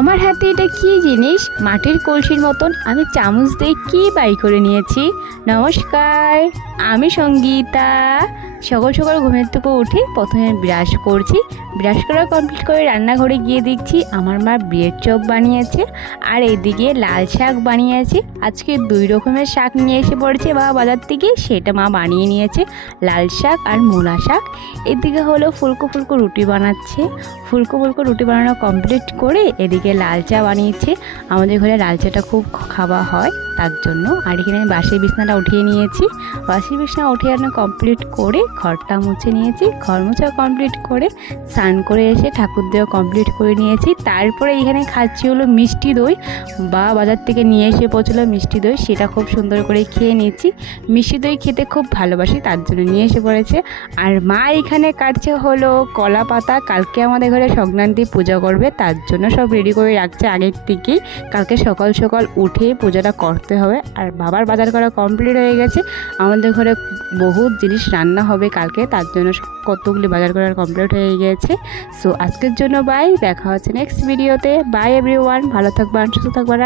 আমার হাতে এটা কি জিনিস, মাটির কলসির মতন। আমি চামচ দিয়ে কি বাই করে নিয়েছি। নমস্কার, আমি সঙ্গীতা। সকাল সকাল ঘুমের থেকে উঠে প্রথমে ব্রাশ করছি। ব্রাশ করা কমপ্লিট করে রান্নাঘরে গিয়ে দেখছি আমার মা ব্রেড চপ বানিয়েছে, আর এদিকে লাল শাক বানিয়েছে। আজকে 2 রকমের শাক নিয়ে এসে পড়েছে বাবা বাজার থেকে, সেটা মা বানিয়ে নিয়েছে, লাল শাক আর মূলা শাক। এদিকে হলো ফুলকো ফুলকো রুটি বানাচ্ছে। ফুলকো ফুলকো রুটি বানানো কমপ্লিট করে এদিকে লাল চা বানিয়েছে। আমাদের ঘরে লাল চাটা খুব খাওয়া হয় তার জন্য। আর এখানে আমি বাসি বিছনাটা উঠিয়ে নিয়েছি। বাসি বিছনা উঠিয়ে কমপ্লিট করে ঘরটা মুছে নিয়েছি। ঘর মোছা কমপ্লিট করে স্নান করে এসে ঠাকুর দেওয়া কমপ্লিট করে নিয়েছি। তারপরে এখানে খাচ্ছি হলো মিষ্টি দই। বাজার থেকে নিয়ে এসে পৌঁছলো মিষ্টি দই, সেটা খুব সুন্দর করে খেয়ে নিয়েছি। মিষ্টি দই খেতে খুব ভালোবাসি তার জন্য নিয়ে এসে পড়েছে। আর মা এখানে কাটছে হলো কলা পাতা। কালকে আমাদের ঘরে সংক্রান্তি পূজা করবে, তার জন্য সব রেডি করে রাখছে আগের থেকেই। কালকে সকাল সকাল উঠে পূজাটা করতে হবে। আর বাবার বাজার করা কমপ্লিট হয়ে গেছে। আমাদের ঘরে বহুত জিনিস রান্না হবে কালকে, তার জন্য কতগুলি বাজার করার কমপ্লিট হয়ে গেছে। সো আজকের জন্য বাই, দেখা হচ্ছে নেক্সট ভিডিওতে। বাই এভরিওয়ান, ভালো থাকবেন, সুস্থ থাকবেন।